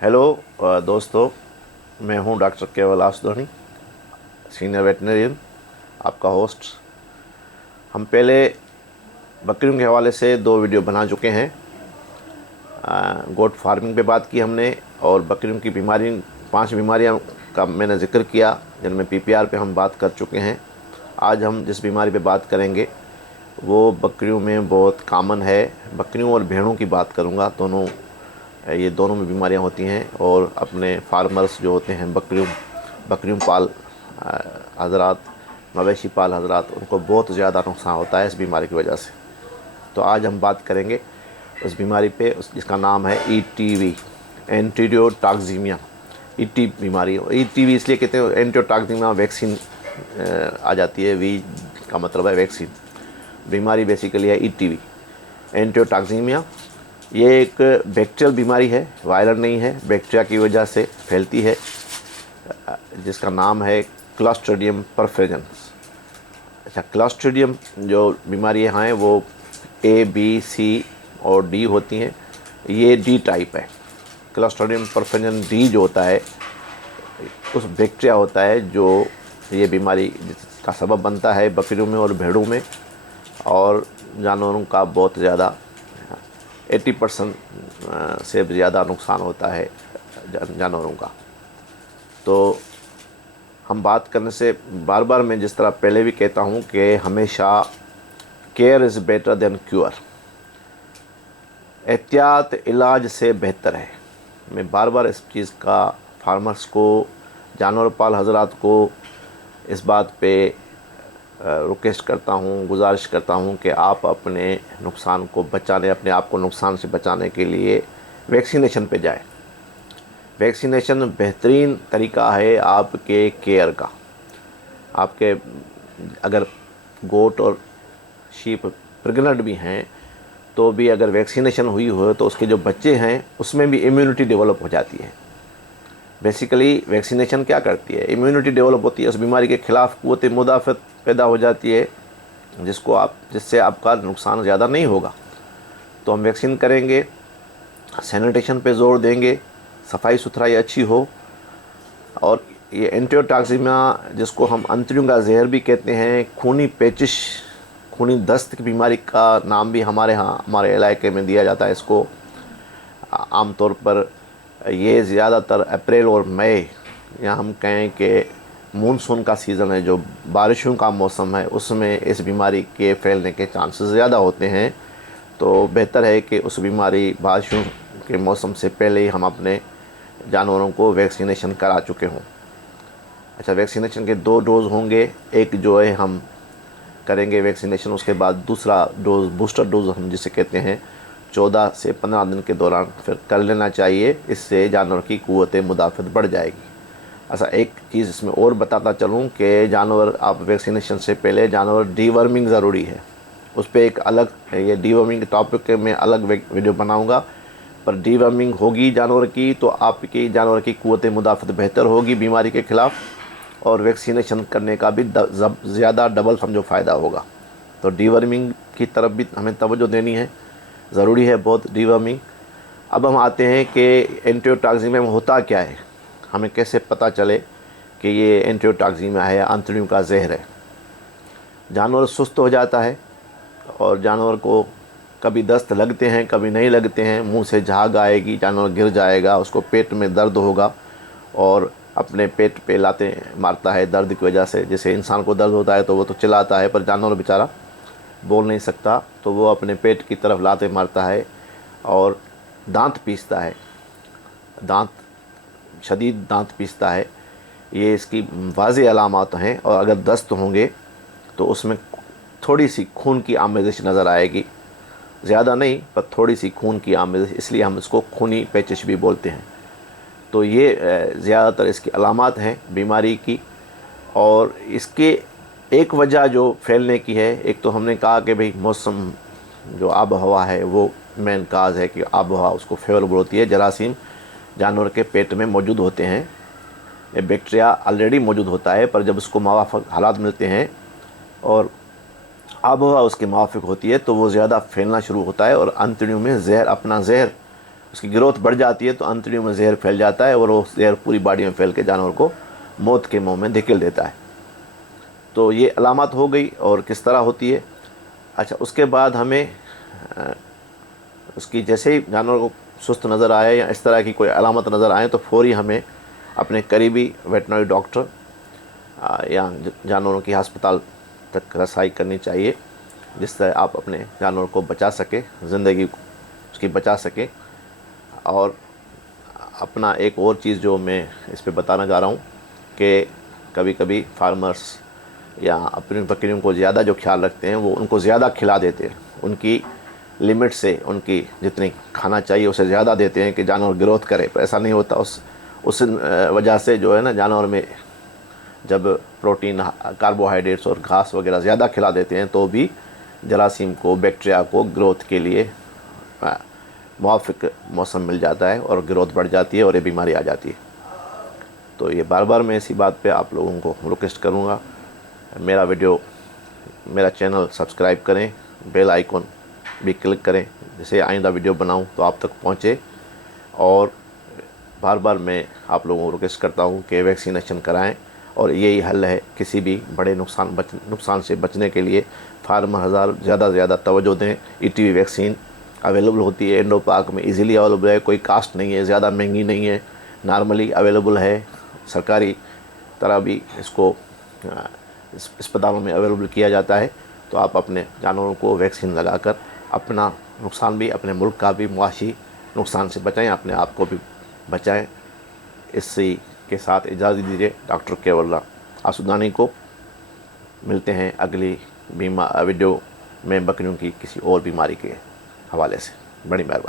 Hello दोस्तों, मैं हूं डॉक्टर केवल आसुदोनी, सीनियर वेटनरियन, आपका होस्ट। हम पहले बकरियों के हवाले से 2 वीडियो बना चुके हैं। गोट फार्मिंग पे बात की हमने और बकरियों की बीमारी 5 बीमारियां का मैंने ज़िक्र किया, जिनमें पीपीआर पे हम बात कर चुके हैं। आज हम जिस बीमारी पे बात करेंगे वो बकरियों में बहुत कॉमन है। बकरियों और भेड़ों की बात करूँगा। ये दोनों में बीमारियां होती हैं और अपने फार्मर्स जो होते हैं बकरियों पाल हजरात, मवेशी पाल हजरात, उनको बहुत ज़्यादा नुकसान होता है इस बीमारी की वजह से। तो आज हम बात करेंगे उस बीमारी पे जिसका नाम है ईटीवी, एंटीरियोटॉक्सिमिया। ईटी बीमारी, ईटीवी इसलिए कहते हैं, एंटीरियोटॉक्सिमिया वैक्सीन आ जाती है, वी का मतलब है वैक्सीन। बीमारी बेसिकली है ईटीवी, एंटीरियोटॉक्सिमिया। ये एक बैक्टीरियल बीमारी है, वायरल नहीं है, बैक्टीरिया की वजह से फैलती है, जिसका नाम है क्लॉस्ट्रिडियम परफेरेंस। अच्छा, क्लॉस्ट्रिडियम जो बीमारी हैं वो ए, बी, सी और डी होती हैं। ये डी टाइप है। क्लॉस्ट्रिडियम परफेरेंस डी जो होता है, उस बैक्टीरिया होता है जो ये बीमारी का सबब बनता है बकरियों में और भेड़ों में, और जानवरों का बहुत ज़्यादा 80% से ज़्यादा नुकसान होता है जानवरों का। तो हम बात करने से बार बार मैं जिस तरह पहले भी कहता हूँ कि हमेशा care is better than cure, एहतियात इलाज से बेहतर है। मैं बार बार इस चीज़ का फार्मर्स को, जानवर पाल हजरात को इस बात पे रिक्वेस्ट करता हूँ, गुजारिश करता हूँ कि आप अपने नुकसान को बचाने, अपने आप को नुकसान से बचाने के लिए वैक्सीनेशन पे जाएं। वैक्सीनेशन बेहतरीन तरीका है आपके केयर का। आपके अगर गोट और शीप प्रेग्नेंट भी हैं तो भी अगर वैक्सीनेशन हुई हो तो उसके जो बच्चे हैं उसमें भी इम्यूनिटी डेवलप हो जाती है। बेसिकली वैक्सीनेशन क्या करती है, इम्यूनिटी डेवलप होती है, उस बीमारी के ख़िलाफ़ क़ुव्वत मुदाफ़त पैदा हो जाती है, जिससे आपका नुकसान ज़्यादा नहीं होगा। तो हम वैक्सीन करेंगे, सैनिटेशन पे ज़ोर देंगे, सफाई सुथराई अच्छी हो। और ये एंटीरियोटॉक्सिमिया, जिसको हम अंतड़ियों का जहर भी कहते हैं, खूनी पेचिश, खूनी दस्त की बीमारी का नाम भी हमारे इलाके में दिया जाता है इसको। आमतौर पर ये ज़्यादातर अप्रैल और मई, या हम कहें कि मानसून का सीज़न है, जो बारिशों का मौसम है, उसमें इस बीमारी के फैलने के चांसेस ज़्यादा होते हैं। तो बेहतर है कि उस बीमारी बारिशों के मौसम से पहले ही हम अपने जानवरों को वैक्सीनेशन करा चुके हों। अच्छा, वैक्सीनेशन के 2 डोज़ होंगे। एक जो है हम करेंगे वैक्सीनेशन, उसके बाद दूसरा डोज़, बूस्टर डोज़ हम जिसे कहते हैं, 14 से 15 दिन के दौरान फिर कर लेना चाहिए। इससे जानवर की क़ुव्वत मुदाफ़त बढ़ जाएगी। अच्छा, एक चीज़ इसमें और बताता चलूँ कि जानवर, आप वैक्सीनेशन से पहले जानवर डीवर्मिंग ज़रूरी है। उस पर एक अलग, ये डीवर्मिंग टॉपिक के मैं अलग वीडियो बनाऊंगा। पर डीवर्मिंग होगी जानवर की तो आपकी जानवर की क़ुव्वत मुदाफ़त बेहतर होगी बीमारी के ख़िलाफ़, और वैक्सीनेशन करने का भी ज़्यादा डबल समझो फ़ायदा होगा। तो डीवर्मिंग की तरफ भी हमें तवज्जो देनी है, ज़रूरी है बहुत डीवर्मिंग। अब हम आते हैं कि एंटीरियोटॉक्सिमिया में होता क्या है, हमें कैसे पता चले कि ये एंटीरियोटॉक्सिमिया है या अंतड़ियों का जहर है। जानवर सुस्त हो जाता है और जानवर को कभी दस्त लगते हैं, कभी नहीं लगते हैं, मुंह से झाग आएगी, जानवर गिर जाएगा, उसको पेट में दर्द होगा और अपने पेट पे लाते मारता है दर्द की वजह से। जैसे इंसान को दर्द होता है तो वो तो चिल्लाता है, पर जानवर बेचारा बोल नहीं सकता, तो वो अपने पेट की तरफ लाते मारता है और दांत पीसता है, शदीद दांत पीसता है। ये इसकी वाज़ेह अलामात हैं। और अगर दस्त होंगे तो उसमें थोड़ी सी खून की आमेज़िश नज़र आएगी, ज़्यादा नहीं पर थोड़ी सी खून की आमेज़िश, इसलिए हम इसको खूनी पेचिश भी बोलते हैं। तो ये ज़्यादातर इसकी अलामात हैं बीमारी की। और इसके एक वजह जो फैलने की है, एक तो हमने कहा कि भाई मौसम, जो आब हवा है वो मेन काज है कि आब हवा उसको फेवरेबल होती है। जरासीम जानवर के पेट में मौजूद होते हैं, ये बैक्टीरिया ऑलरेडी मौजूद होता है, पर जब उसको मुवाफ़िक हालात मिलते हैं और आब हवा उसके मुवाफ़िक होती है तो वो ज़्यादा फैलना शुरू होता है और अंतड़ियों में अपना जहर उसकी ग्रोथ बढ़ जाती है तो अंतड़ियों में जहर फैल जाता है और वो जहर पूरी बॉडी में फैल के जानवर को मौत के मुंह में धकेल देता है। तो ये अलामत हो गई और किस तरह होती है। अच्छा, उसके बाद हमें उसकी जैसे ही जानवर को सुस्त नज़र आए या इस तरह की कोई अलामत नज़र आए तो फौरी हमें अपने करीबी वेटनरी डॉक्टर या जानवरों की अस्पताल तक रसाई करनी चाहिए, जिससे आप अपने जानवर को बचा सकें, ज़िंदगी उसकी बचा सकें। और अपना एक और चीज़ जो मैं इस पे बताना चाह रहा हूँ कि कभी कभी फार्मर्स या अपनी बकरियों को ज़्यादा जो ख्याल रखते हैं वो उनको ज़्यादा खिला देते हैं, उनकी लिमिट से उनकी जितनी खाना चाहिए उसे ज़्यादा देते हैं कि जानवर ग्रोथ करे, पर ऐसा नहीं होता। उस वजह से जो है ना, जानवर में जब प्रोटीन, कार्बोहाइड्रेट्स और घास वगैरह ज़्यादा खिला देते हैं तो भी जरासीम को, बैक्टीरिया को ग्रोथ के लिए मुवाफ़िक मौसम मिल जाता है और ग्रोथ बढ़ जाती है और ये बीमारी आ जाती है। तो ये बार बार मैं इसी बात पे आप लोगों को रिक्वेस्ट करूँगा, मेरा चैनल सब्सक्राइब करें, बेल आइकॉन भी क्लिक करें, जिससे आइंदा वीडियो बनाऊं तो आप तक पहुंचे। और बार बार मैं आप लोगों को रिक्वेस्ट करता हूं कि वैक्सीनेशन कराएं और यही हल है किसी भी बड़े नुकसान से बचने के लिए। फार्मर हज़ार ज़्यादा से ज़्यादा तवज्जो दें। ETV वैक्सीन अवेलेबल होती है इंडोपाक में, इजीली अवेलेबल है, कोई कास्ट नहीं है, ज़्यादा महंगी नहीं है, नॉर्मली अवेलेबल है। सरकारी तरह भी इसको अस्पतालों में अवेलेबल किया जाता है। तो आप अपने जानवरों को वैक्सीन लगाकर अपना नुकसान भी, अपने मुल्क का भी मुआशी नुकसान से बचाएं, अपने आप को भी बचाएं। इसी के साथ इजाज़त दीजिए डॉक्टर केवल आसुदानी को। मिलते हैं अगली वीडियो में बकरियों की किसी और बीमारी के हवाले से। बड़ी मेहरबानी।